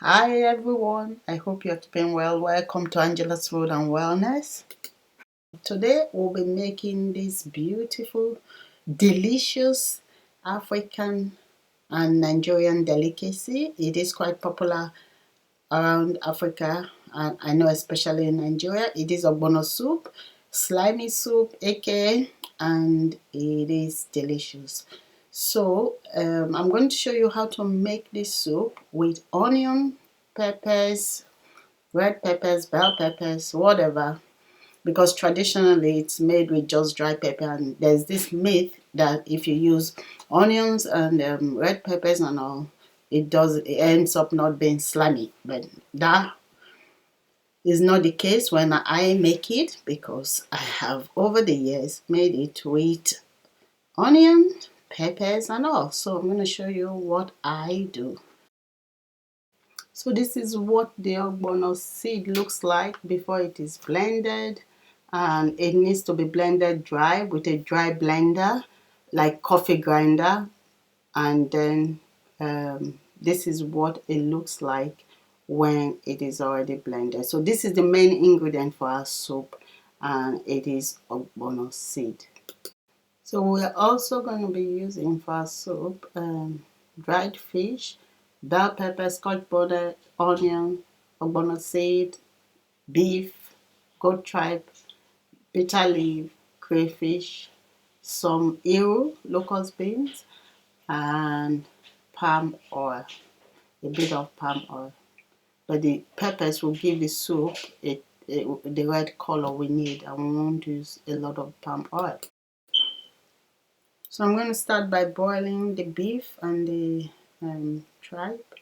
Hi everyone, I hope you're doing well. Welcome to Angela's Food and Wellness. Today we'll be making this beautiful, delicious African and Nigerian delicacy. It is quite popular around Africa, and I know especially in Nigeria. It is Ogbono soup, slimy soup, aka, and it is delicious. So I'm going to show you how to make this soup with onion, peppers, red peppers, bell peppers, whatever, because traditionally it's made with just dry pepper, and there's this myth that if you use onions and red peppers and all, it ends up not being slimy, but that is not the case when I make it, because I have over the years made it with onion, peppers and all. So I'm going to show you what I do. So this is what the Ogbono seed looks like before it is blended, and it needs to be blended dry with a dry blender like coffee grinder, and then this is what it looks like when it is already blended. So this is the main ingredient for our soup, and it is Ogbono seed. So we're also going to be using for our soup dried fish, bell pepper, Scotch bonnet, onion, Ogbono seed, beef, goat tripe, bitter leaf, crayfish, some locust beans, and palm oil, a bit of palm oil. But the peppers will give the soup the red color we need, and we won't use a lot of palm oil. So I'm going to start by boiling the beef and the tripe.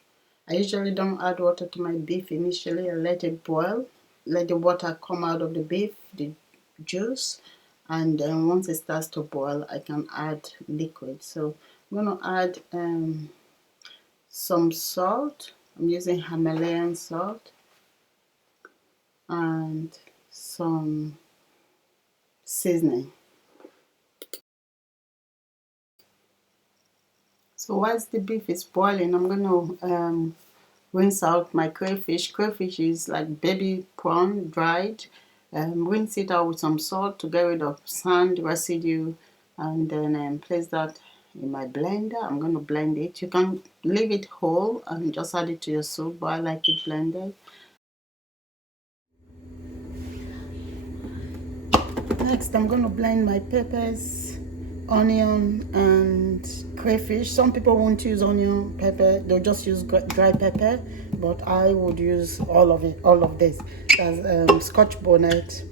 I usually don't add water to my beef initially. I let it boil, let the water come out of the beef, the juice, and then once it starts to boil, I can add liquid. So I'm going to add some salt. I'm using Himalayan salt, and some seasoning. So whilst the beef is boiling, I'm going to rinse out my crayfish. Crayfish is like baby prawn, dried. Rinse it out with some salt to get rid of sand residue, and then place that in my blender. I'm going to blend it. You can leave it whole and just add it to your soup, but I like it blended. Next, I'm going to blend my peppers, onion, and crayfish. Some people won't use onion, pepper, they'll just use dry pepper, but I would use all of it, all of this. There's Scotch Bonnet,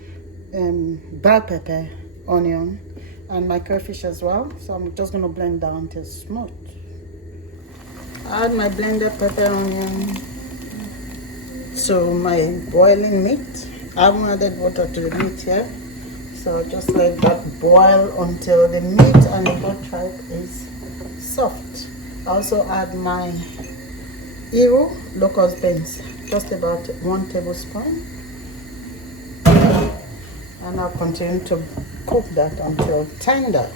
bell pepper, onion, and my crayfish as well. So I'm just going to blend down till smooth. Add my blended pepper, onion to my boiling meat. I haven't added water to the meat here. So just let that boil until the meat and the goat tripe is soft. I also add my locust beans, just about 1 tablespoon. And I'll continue to cook that until tender.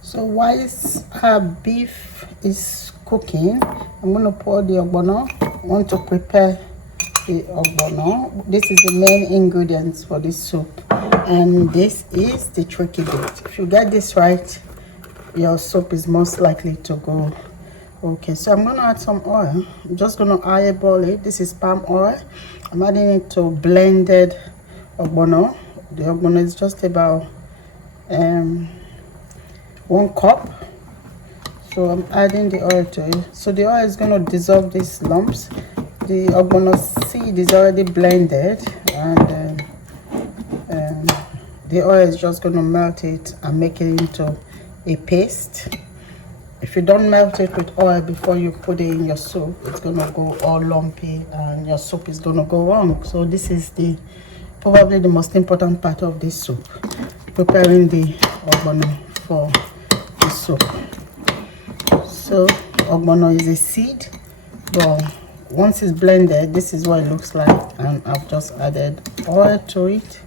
So whilst our beef is cooking, I'm going to pour the ogbono. I want to prepare the ogbono. This is the main ingredients for this soup, and this is the tricky bit. If you get this right, your soup is most likely to go okay. So I'm going to add some oil. I'm just going to eyeball it. This is palm oil. I'm adding it to blended ogbono. The ogbono is just about 1 cup. So I'm adding the oil to it. So the oil is going to dissolve these lumps. The ogbono seed is already blended, and the oil is just going to melt it and make it into a paste. If you don't melt it with oil before you put it in your soup, it's going to go all lumpy and your soup is going to go wrong. So this is probably the most important part of this soup, preparing the ogbono for the soup. So ogbono is a seed, but once it's blended, this is what it looks like, and I've just added oil to it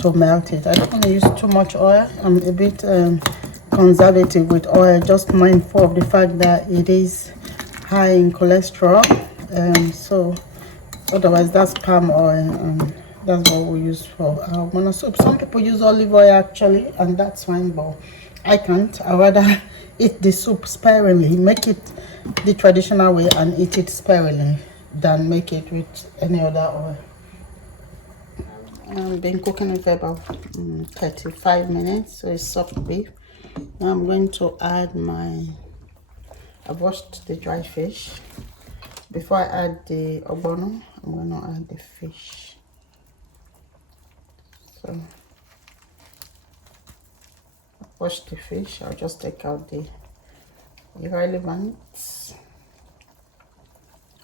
to melt it. I don't want to use too much oil. I'm a bit conservative with oil, just mindful of the fact that it is high in cholesterol. So otherwise that's palm oil, and that's what we use for our ogbono soup. Some people use olive oil actually, and that's fine, but I can't. I rather eat the soup sparingly, make it the traditional way and eat it sparingly than make it with any other oil. I've been cooking it for about 35 minutes, so it's soft beef. Now I'm going to add I've washed the dry fish. Before I add the ogbono, I'm going to add the fish. So wash the fish. I'll just take out the irrelevant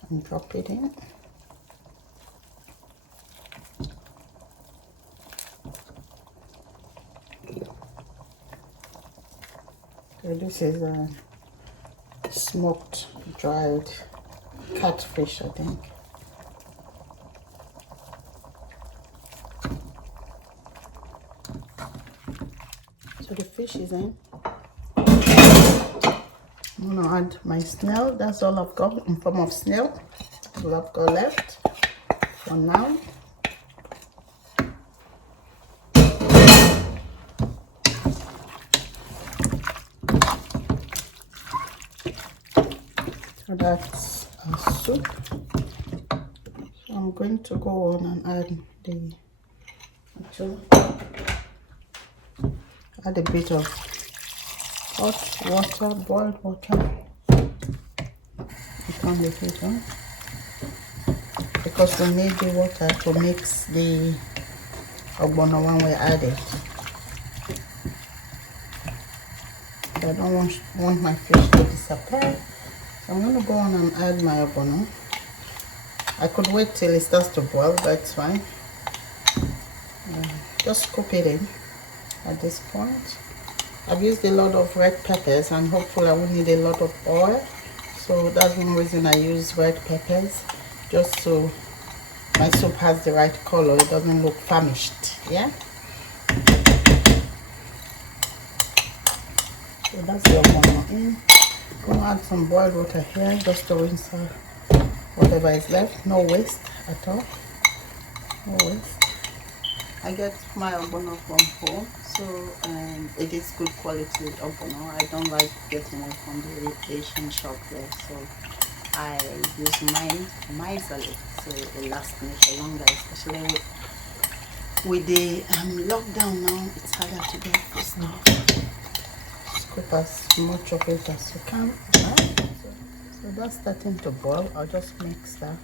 and drop it in. So this is a smoked dried catfish, I think. So the fish is in. I'm gonna add my snail. That's all I've got in form of snail. That's all I've got left for now. So that's our soup. So I'm going to go on and add a bit of hot water, boiled water. You turn the heat on because we need the water to mix the ogbono when we add it. I don't want my fish to disappear. So I'm going to go on and add my ogbono. I could wait till it starts to boil, but it's fine. Just scoop it in at this point. I've used a lot of red peppers, and hopefully I won't need a lot of oil. So that's one reason I use red peppers, just so my soup has the right color. It doesn't look famished. Yeah. So that's the ogbono in. I'm gonna add some boiled water here just to rinse out whatever is left. No waste at all. No waste. I get my ogbono from home, so it is good quality ogbono. I don't like getting it from the Asian shop there, so I use mine miserly, so it lasts me for longer, especially with the lockdown now. It's harder to get this stuff. Scoop as much of it as you can. Right? So that's starting to boil. I'll just mix that.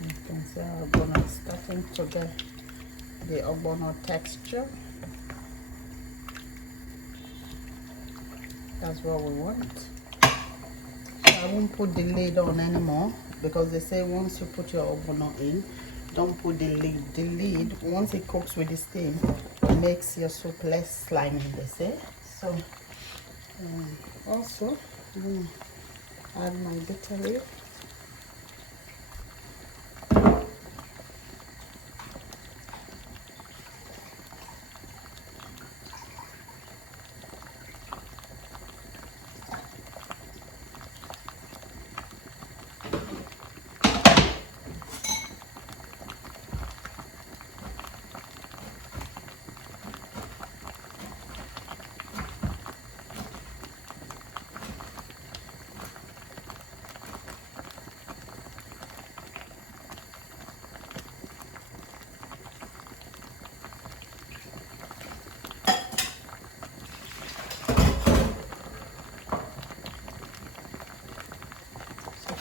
You can see our ogbono is starting to get the ogbono texture. That's what we want. So I won't put the lid on anymore because they say once you put your ogbono in, don't put the lid. The lid, once it cooks with the steam, it makes your soup less slimy, they say. So also I'm going to add my bitter leaf.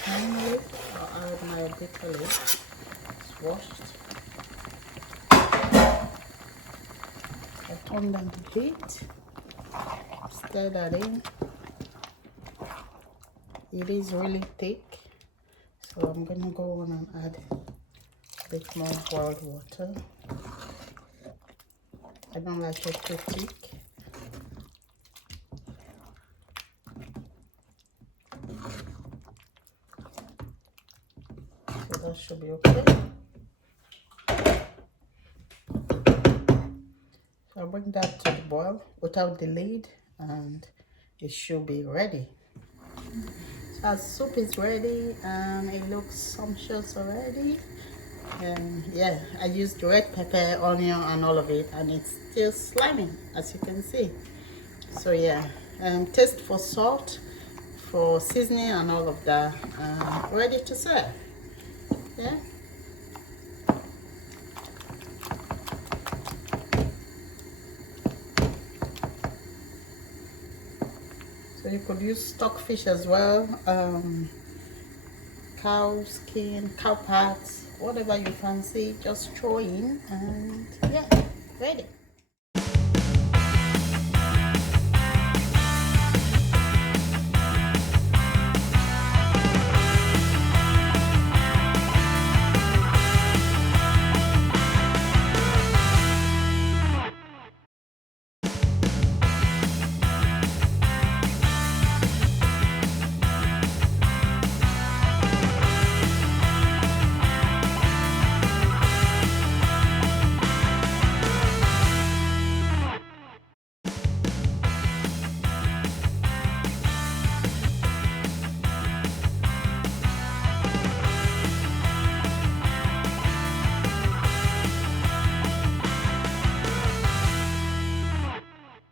Finally, I'll add my bitter leaf. It's washed. I turn down the heat. Stir that in. It is really thick, so I'm gonna go on and add a bit more boiled water. I don't like it too thick. So that should be okay. bring that to the boil without the lid and it should be ready. Our soup is ready and it looks sumptuous already. And yeah, I used red pepper, onion and all of it, and it's still slimy as you can see. So yeah, taste for salt, for seasoning and all of that, ready to serve. Yeah. So you could use stockfish as well, cow skin, cow parts, whatever you fancy, just throw in and yeah, ready.